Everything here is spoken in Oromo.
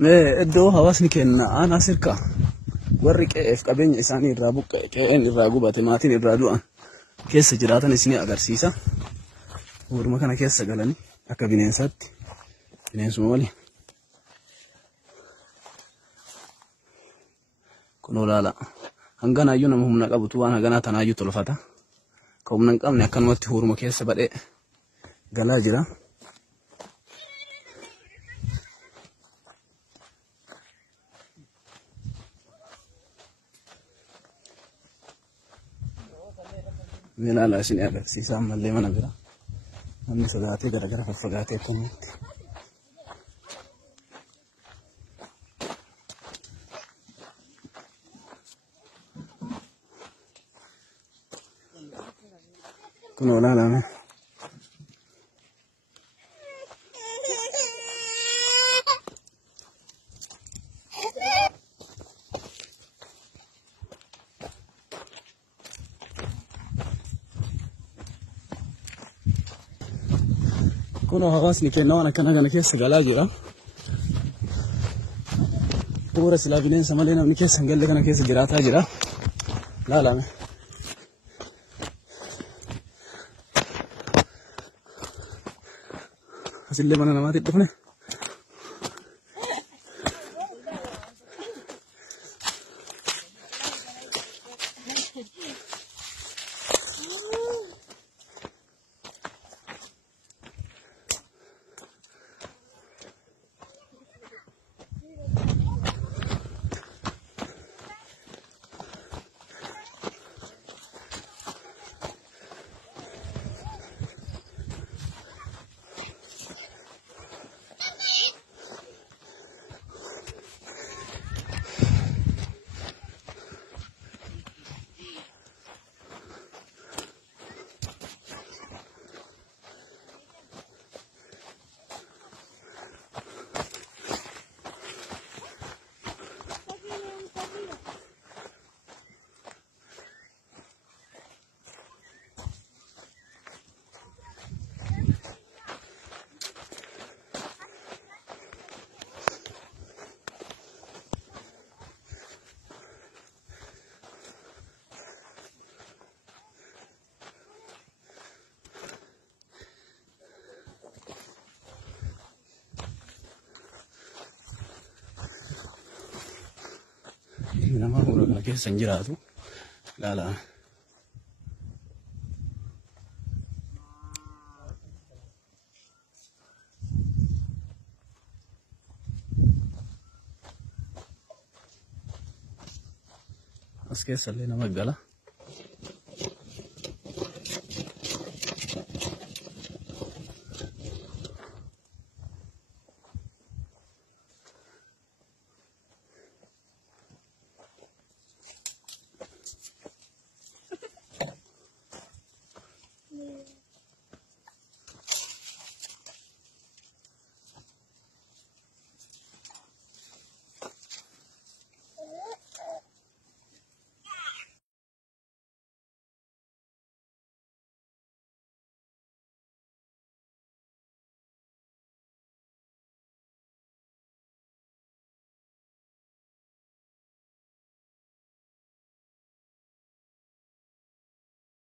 iddoo hawaasni kenna aanaa sirka warri qe'eef qabeenya isaanii irraa buqqa'e qe'een irraa gubate maatiin irraa du'an keessa jiraatan isin agarsiisa. Urma kana keessa galanii akka bineensaatti bineensuma waliin kun olaala hanganaayyuu nama humna qabutu waan haganaa tanaayyuu tolfata ka humna hin qabne akkanumatti urma keessa badhee galaa jira. Minala isin agarsiisa ammallee mana bira namni sodaatee garagara faffagaatee akkamitti kun olaalaame kun hawaasni kenna waan akkana kana keessa galaa jira. Bu'uura silaa bineensa malee namni keessa hin galle kana keessa jiraataa jira. Laalame. Asillee mana namaatti dhufne. Nama hura kana keessa hin jiraatu. Laala. As keessa illee nama gala.